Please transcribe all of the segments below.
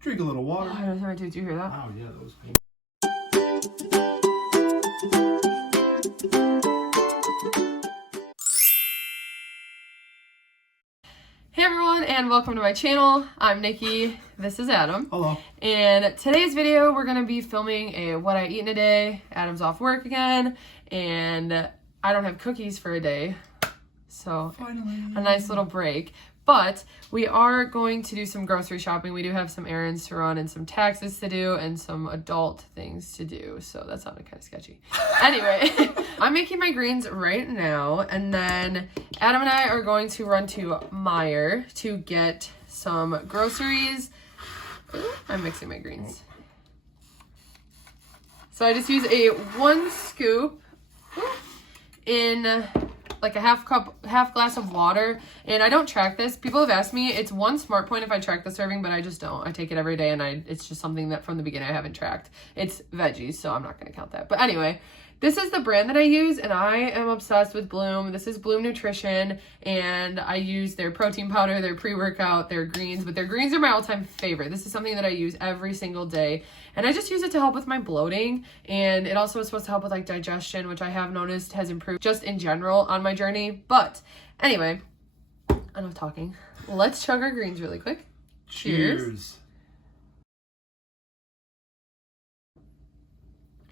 Drink a little water. Oh, I don't know. Did you hear that? Oh, yeah, that was cool. Hey everyone, and welcome to my channel. I'm Nikki. This is Adam. Hello. And today's video, we're gonna be filming a what I eat in a day. Adam's off work again, and I don't have cookies for a day. So Finally. a nice little break. But we are going to do some grocery shopping. We do have some errands to run and some taxes to do and some adult things to do. So that sounded kind of sketchy. Anyway, I'm making my greens right now. And then Adam and I are going to run to Meijer to get some groceries. Ooh, I'm mixing my greens. So I just use a 1 scoop in like a half glass of water, and I don't track this. People have asked me, it's 1 smart point if I track the serving, but I just don't. I take it every day, and it's just something that from the beginning I haven't tracked. It's veggies, so I'm not gonna count that. But anyway, this is the brand that I use, and I am obsessed with Bloom. This is Bloom Nutrition, and I use their protein powder, their pre-workout, their greens, but their greens are my all-time favorite. This is something that I use every single day, and I just use it to help with my bloating, and it also is supposed to help with like digestion, which I have noticed has improved just in general on my journey. But anyway, enough talking. Let's chug our greens really quick. Cheers.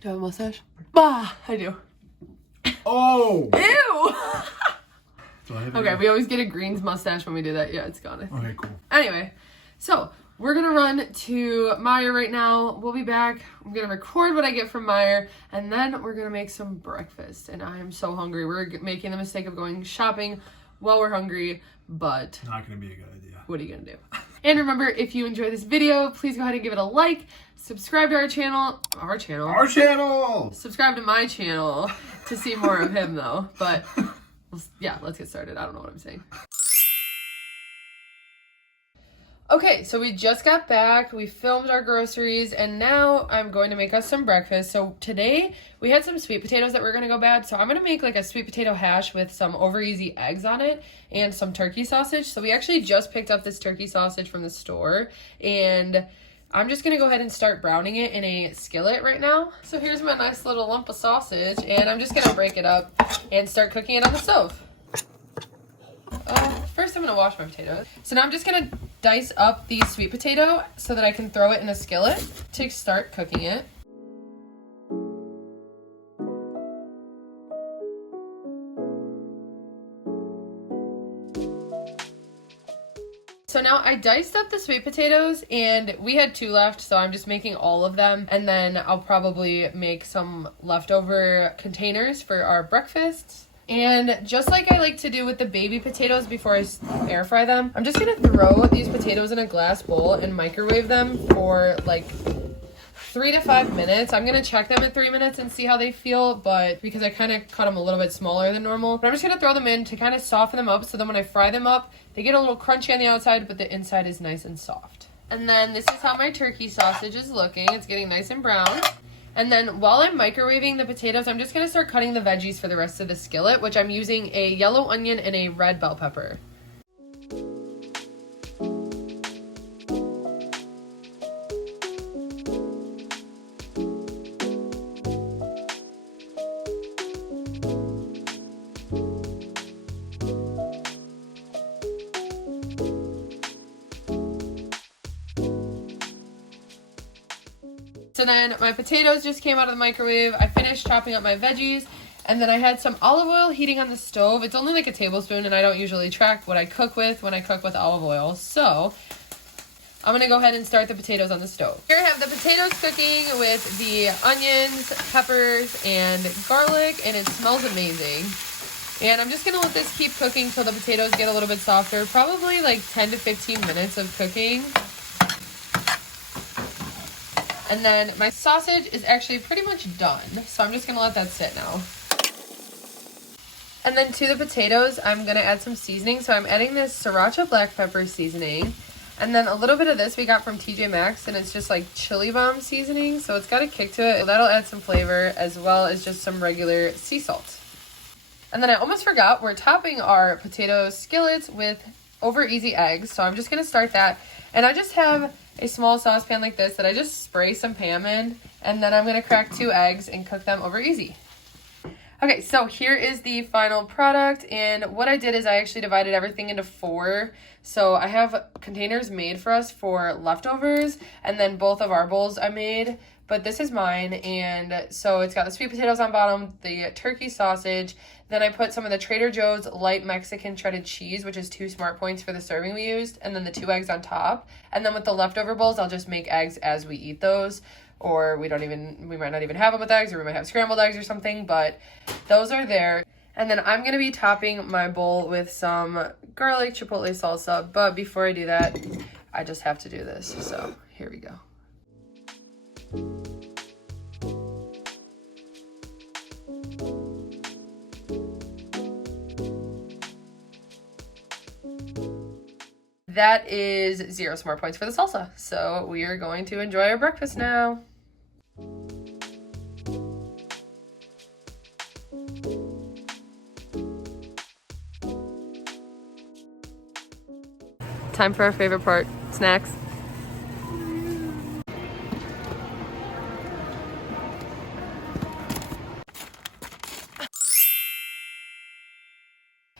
Do I have a mustache? Bah, I do. Oh! Ew! Do I have Okay, we always get a greens mustache when we do that. Yeah, it's gone. Okay, cool. Anyway, so we're gonna run to Meijer right now. We'll be back. I'm gonna record what I get from Meijer, and then we're gonna make some breakfast. And I am so hungry. We're making the mistake of going shopping while we're hungry, but Not gonna be a good idea. what are you gonna do? And remember, if you enjoy this video, please go ahead and give it a like. Subscribe to our channel. Our channel. Subscribe to my channel to see more of him, though. But yeah, let's get started. I don't know what I'm saying. Okay, so we just got back. We filmed our groceries, and now I'm going to make us some breakfast. So today we had some sweet potatoes that were going to go bad. So I'm going to make like a sweet potato hash with some over easy eggs on it and some turkey sausage. So we actually just picked up this turkey sausage from the store, and I'm just going to go ahead and start browning it in a skillet right now. So here's my nice little lump of sausage, and I'm just going to break it up and start cooking it on the stove. First I'm going to wash my potatoes. So now I'm just going to dice up the sweet potato so that I can throw it in a skillet to start cooking it. So now I diced up the sweet potatoes, and we had 2 left, so I'm just making all of them, and then I'll probably make some leftover containers for our breakfasts. And just like I like to do with the baby potatoes before I air fry them, I'm just gonna throw these potatoes in a glass bowl and microwave them for like 3 to 5 minutes. I'm gonna check them in 3 minutes and see how they feel, but because I kind of cut them a little bit smaller than normal, but I'm just gonna throw them in to kind of soften them up, so then when I fry them up, they get a little crunchy on the outside, but the inside is nice and soft. And then this is how my turkey sausage is looking. It's getting nice and brown. And then while I'm microwaving the potatoes, I'm just gonna start cutting the veggies for the rest of the skillet, which I'm using a yellow onion and a red bell pepper. So then my potatoes just came out of the microwave. I finished chopping up my veggies, and then I had some olive oil heating on the stove. It's only like a tablespoon, and I don't usually track what I cook with when I cook with olive oil. So I'm gonna go ahead and start the potatoes on the stove. Here I have the potatoes cooking with the onions, peppers, and garlic, and it smells amazing. And I'm just gonna let this keep cooking till the potatoes get a little bit softer, probably like 10 to 15 minutes of cooking. And then my sausage is actually pretty much done, so I'm just gonna let that sit now. And then to the potatoes, I'm gonna add some seasoning. So I'm adding this sriracha black pepper seasoning, and then a little bit of this we got from TJ Maxx, and it's just like chili bomb seasoning, so it's got a kick to it. So that'll add some flavor, as well as just some regular sea salt. And then I almost forgot, we're topping our potato skillets with over easy eggs, so I'm just gonna start that. And I just have a small saucepan like this that I just spray some Pam in, and then I'm gonna crack 2 eggs and cook them over easy. Okay, so here is the final product, and what I did is I actually divided everything into 4. So I have containers made for us for leftovers, and then both of our bowls I made, but this is mine. And so it's got the sweet potatoes on bottom, the turkey sausage, then I put some of the Trader Joe's light Mexican shredded cheese, which is 2 smart points for the serving we used, and then the 2 eggs on top. And then with the leftover bowls, I'll just make eggs as we eat those. Or we might not even have them with eggs, or we might have scrambled eggs or something, but those are there. And then I'm going to be topping my bowl with some garlic chipotle salsa, but before I do that, I just have to do this. So here we go. That is 0 smart points for the salsa. So we are going to enjoy our breakfast now. Time for our favorite part, snacks.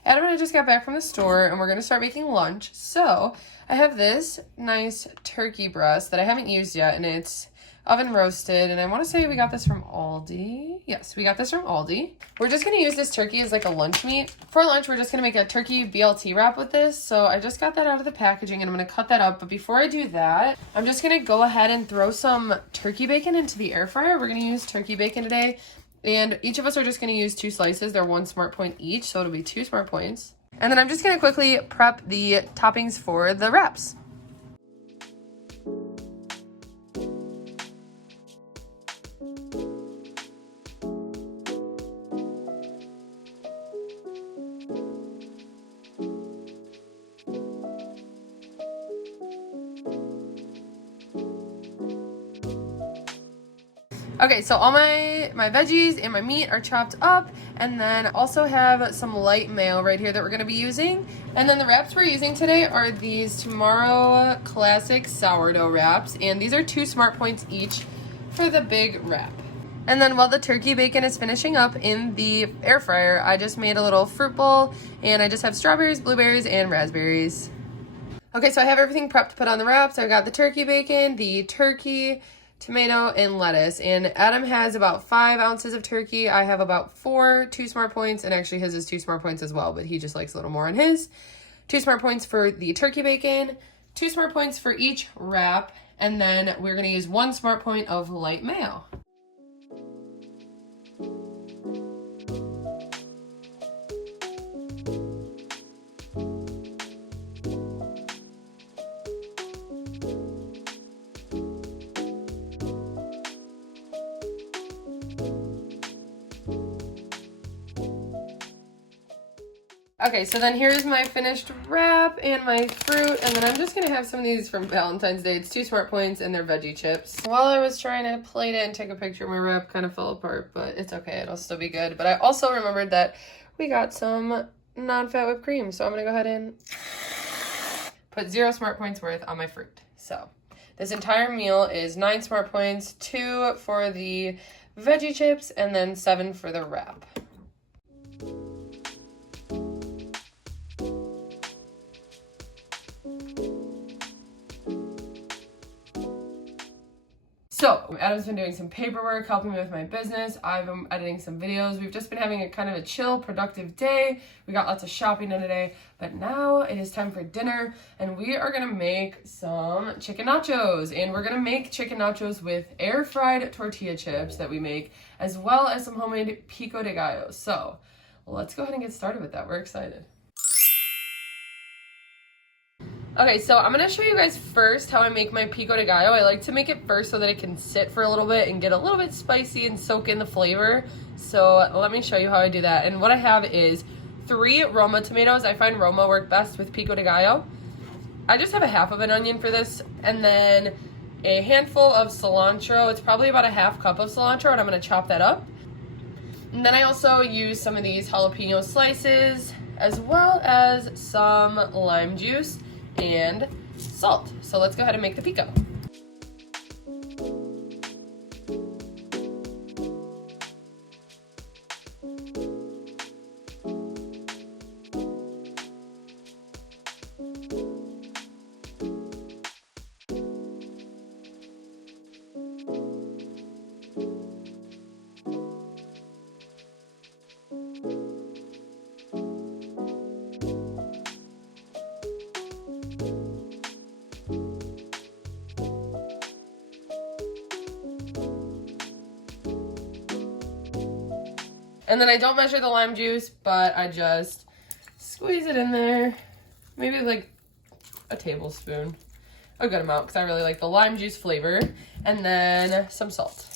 Adam and I just got back from the store and we're gonna start making lunch. So I have this nice turkey breast that I haven't used yet, and it's oven roasted, and I want to say we got this from Aldi. Yes, we got this from Aldi. We're just going to use this turkey as like a lunch meat. For lunch, we're just going to make a turkey BLT wrap with this. So I just got that out of the packaging and I'm going to cut that up. But before I do that, I'm just going to go ahead and throw some turkey bacon into the air fryer. We're going to use turkey bacon today, and each of us are just going to use 2 slices. They're 1 smart point each, so it'll be 2 smart points. And then I'm just going to quickly prep the toppings for the wraps. Okay, so all my veggies and my meat are chopped up, and then also have some light mayo right here that we're going to be using. And then the wraps we're using today are these Tomorrow Classic Sourdough wraps, and these are 2 smart points each for the big wrap. And then while the turkey bacon is finishing up in the air fryer, I just made a little fruit bowl, and I just have strawberries, blueberries, and raspberries. Okay, so I have everything prepped to put on the wraps. I got the turkey bacon, the turkey, tomato, and lettuce. And Adam has about 5 ounces of turkey. I have about 4, 2 smart points, and actually his is 2 smart points as well, but he just likes a little more on his. 2 smart points for the turkey bacon, 2 smart points for each wrap, and then we're going to use 1 smart point of light mayo. Okay, so then here's my finished wrap and my fruit, and then I'm just going to have some of these from Valentine's Day. It's 2 smart points and they're veggie chips. While I was trying to plate it and take a picture, my wrap kind of fell apart, but it's okay. It'll still be good. But I also remembered that we got some non-fat whipped cream, so I'm going to go ahead and put 0 smart points worth on my fruit. So this entire meal is 9 smart points, 2 for the veggie chips, and then 7 for the wrap. So, Adam's been doing some paperwork, helping me with my business. I've been editing some videos. We've just been having a kind of a chill, productive day. We got lots of shopping done today, but now it is time for dinner, and we are gonna make some chicken nachos. And we're gonna make chicken nachos with air-fried tortilla chips that we make, as well as some homemade pico de gallo. So, let's go ahead and get started with that. We're excited. Okay, so I'm going to show you guys first how I make my pico de gallo. I like to make it first so that it can sit for a little bit and get a little bit spicy and soak in the flavor. So let me show you how I do that. And what I have is 3 Roma tomatoes. I find Roma work best with pico de gallo. I just have a half of an onion for this, and then a handful of cilantro. It's probably about a half cup of cilantro, and I'm going to chop that up. And then I also use some of these jalapeno slices, as well as some lime juice and salt. So let's go ahead and make the pico. And then I don't measure the lime juice, but I just squeeze it in there. Maybe like a tablespoon. A good amount because I really like the lime juice flavor. And then some salt.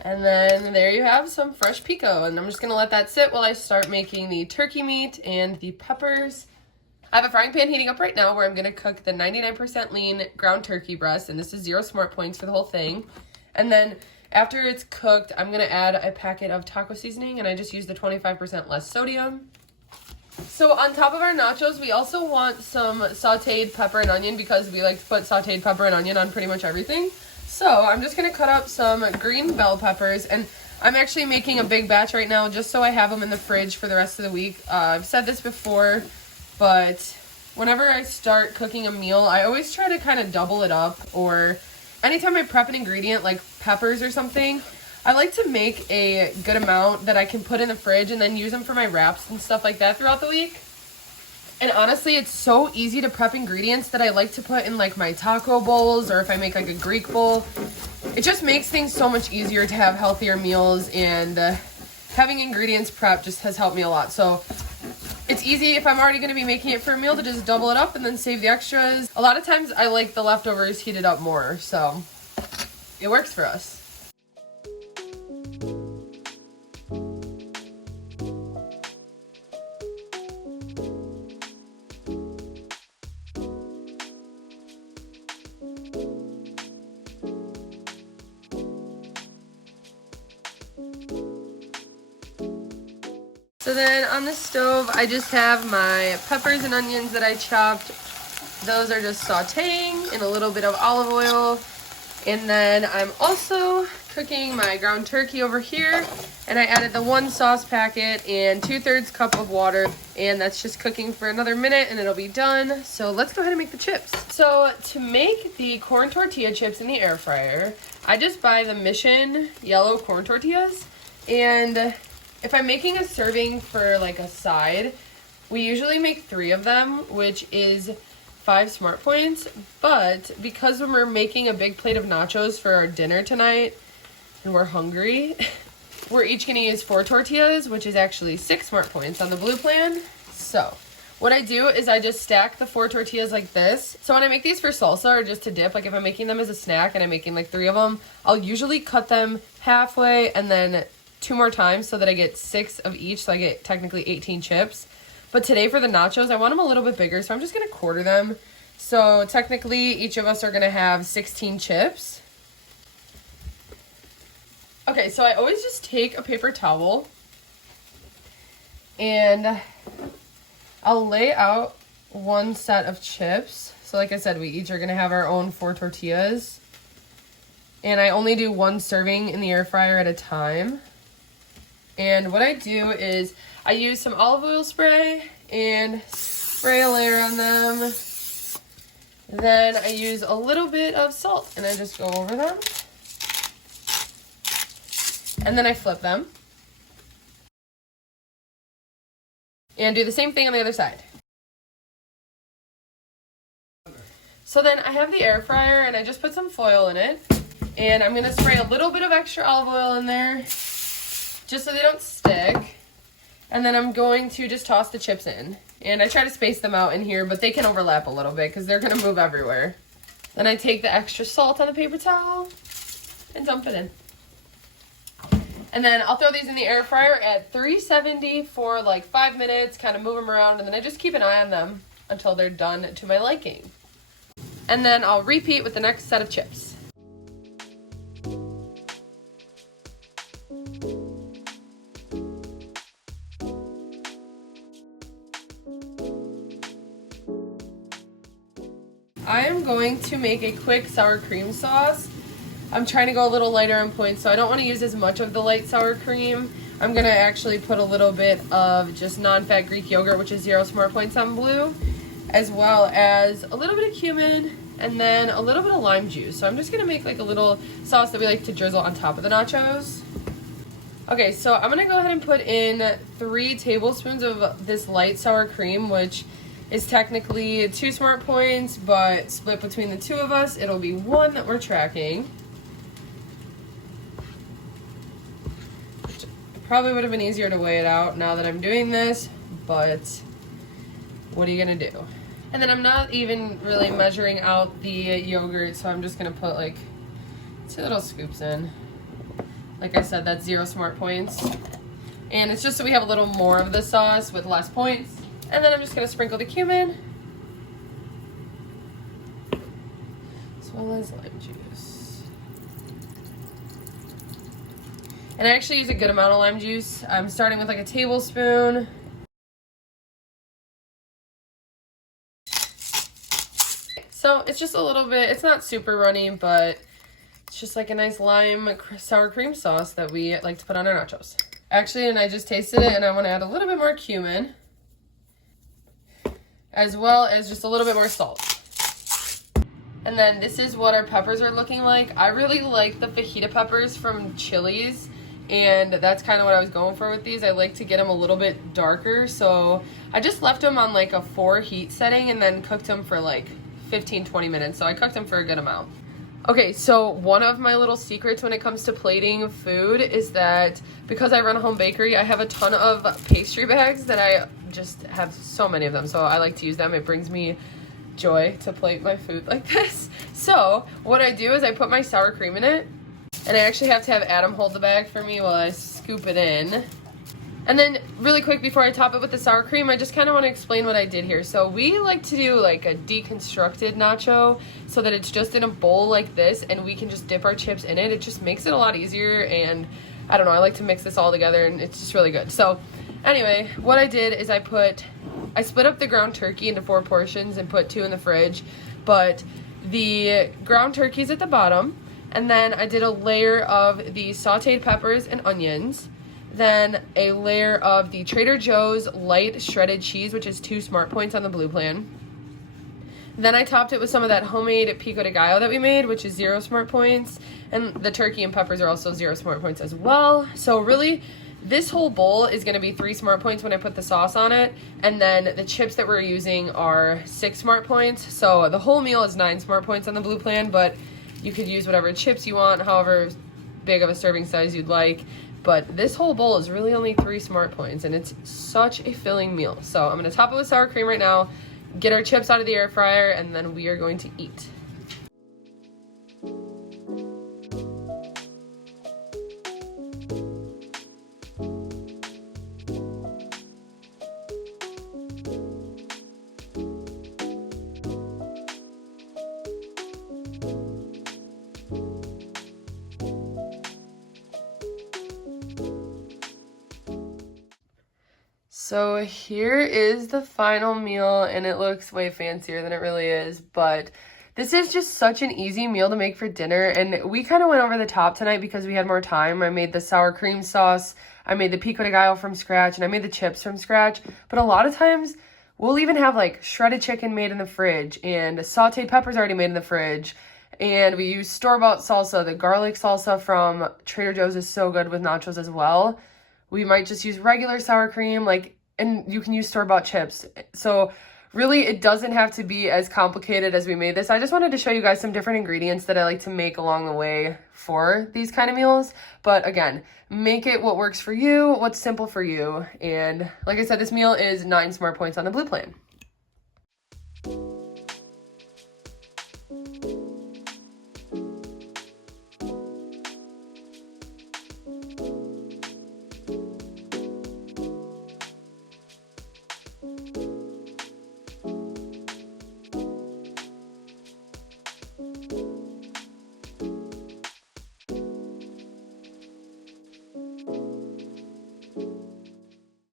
And then there you have some fresh pico. And I'm just going to let that sit while I start making the turkey meat and the peppers. I have a frying pan heating up right now where I'm going to cook the 99% lean ground turkey breast. And this is 0 smart points for the whole thing. And then after it's cooked, I'm going to add a packet of taco seasoning. And I just use the 25% less sodium. So on top of our nachos, we also want some sauteed pepper and onion because we like to put sauteed pepper and onion on pretty much everything. So I'm just going to cut up some green bell peppers, and I'm actually making a big batch right now just so I have them in the fridge for the rest of the week. I've said this before, but whenever I start cooking a meal, I always try to kind of double it up, or anytime I prep an ingredient like peppers or something, I like to make a good amount that I can put in the fridge and then use them for my wraps and stuff like that throughout the week. And honestly, it's so easy to prep ingredients that I like to put in like my taco bowls, or if I make like a Greek bowl. It just makes things so much easier to have healthier meals, and having ingredients prepped just has helped me a lot. So it's easy if I'm already going to be making it for a meal to just double it up and then save the extras. A lot of times I like the leftovers heated up more, so it works for us. So then on the stove, I just have my peppers and onions that I chopped. Those are just sauteing in a little bit of olive oil. And then I'm also cooking my ground turkey over here. And I added the 1 sauce packet and 2/3 cup of water. And that's just cooking for another minute and it'll be done. So let's go ahead and make the chips. So to make the corn tortilla chips in the air fryer, I just buy the Mission yellow corn tortillas. And if I'm making a serving for like a side, we usually make 3 of them, which is 5 smart points. But because when we're making a big plate of nachos for our dinner tonight and we're hungry, we're each going to use 4 tortillas, which is actually 6 smart points on the blue plan. So what I do is I just stack the 4 tortillas like this. So when I make these for salsa or just to dip, like if I'm making them as a snack and I'm making like 3 of them, I'll usually cut them halfway and then 2 more times so that I get 6 of each, so I get technically 18 chips. But today for the nachos, I want them a little bit bigger, so I'm just going to quarter them. So technically, each of us are going to have 16 chips. Okay, so I always just take a paper towel and I'll lay out 1 set of chips. So like I said, we each are going to have our own 4 tortillas. And I only do 1 serving in the air fryer at a time. And what I do is I use some olive oil spray and spray a layer on them. Then I use a little bit of salt and I just go over them. And then I flip them. And do the same thing on the other side. So then I have the air fryer and I just put some foil in it. And I'm going to spray a little bit of extra olive oil in there, just so they don't stick. And then I'm going to just toss the chips in. And I try to space them out in here, but they can overlap a little bit because they're going to move everywhere. Then I take the extra salt on the paper towel and dump it in. And then I'll throw these in the air fryer at 370 for like 5 minutes, kind of move them around, and then I just keep an eye on them until they're done to my liking. And then I'll repeat with the next set of chips. I am going to make a quick sour cream sauce. I'm trying to go a little lighter on points, so I don't want to use as much of the light sour cream. I'm going to actually put a little bit of just non-fat Greek yogurt, which is 0 smart points on blue, as well as a little bit of cumin and then a little bit of lime juice. So I'm just going to make like a little sauce that we like to drizzle on top of the nachos. Okay, so I'm going to go ahead and put in 3 tablespoons of this light sour cream, which is technically 2 smart points, but split between the two of us, it'll be 1 that we're tracking. Probably would have been easier to weigh it out now that I'm doing this, but what are you gonna do? And then I'm not even really measuring out the yogurt, so I'm just gonna put like 2 little scoops in. Like I said, that's 0 smart points. And it's just so we have a little more of the sauce with less points. And then I'm just gonna sprinkle the cumin, as well as lime juice. And I actually use a good amount of lime juice. I'm starting with like a tablespoon. So it's just a little bit, it's not super runny, but it's just like a nice lime sour cream sauce that we like to put on our nachos. Actually, and I just tasted it, and I want to add a little bit more cumin, as well as just a little bit more salt. And then this is what our peppers are looking like. I really like the fajita peppers from Chili's, and that's kind of what I was going for with these. I like to get them a little bit darker, so I just left them on like a 4 heat setting and then cooked them for like 15-20 minutes. So I cooked them for a good amount. Okay, so one of my little secrets when it comes to plating food is that because I run a home bakery, I have a ton of pastry bags that I just have so many of them, so I like to use them. It brings me joy to plate my food like this. So what I do is I put my sour cream in it, and I actually have to have Adam hold the bag for me while I scoop it in. And then really quick before I top it with the sour cream, I just kind of want to explain what I did here. So we like to do like a deconstructed nacho so that it's just in a bowl like this and we can just dip our chips in it. It just makes it a lot easier, and I don't know, I like to mix this all together and it's just really good. So anyway, what I did is I split up the ground turkey into 4 portions and put 2 in the fridge, but the ground turkey's at the bottom, and then I did a layer of the sauteed peppers and onions, then a layer of the Trader Joe's light shredded cheese, which is 2 smart points on the blue plan. Then I topped it with some of that homemade pico de gallo that we made, which is 0 smart points, and the turkey and peppers are also 0 smart points as well. So really, this whole bowl is going to be 3 smart points when I put the sauce on it, and then the chips that we're using are 6 smart points. So the whole meal is 9 smart points on the blue plan, but you could use whatever chips you want, however big of a serving size you'd like. But this whole bowl is really only 3 smart points, and it's such a filling meal. So I'm going to top it with sour cream right now, get our chips out of the air fryer, and then we are going to eat. So here is the final meal, and it looks way fancier than it really is, but this is just such an easy meal to make for dinner, and we kind of went over the top tonight because we had more time. I made the sour cream sauce, I made the pico de gallo from scratch, and I made the chips from scratch, but a lot of times we'll even have like shredded chicken made in the fridge and sauteed peppers already made in the fridge, and we use store-bought salsa. The garlic salsa from Trader Joe's is so good with nachos as well. We might just use regular sour cream, and you can use store-bought chips. So really, it doesn't have to be as complicated as we made this. I just wanted to show you guys some different ingredients that I like to make along the way for these kind of meals. But again, make it what works for you, what's simple for you. And like I said, this meal is 9 smart points on the blue plan.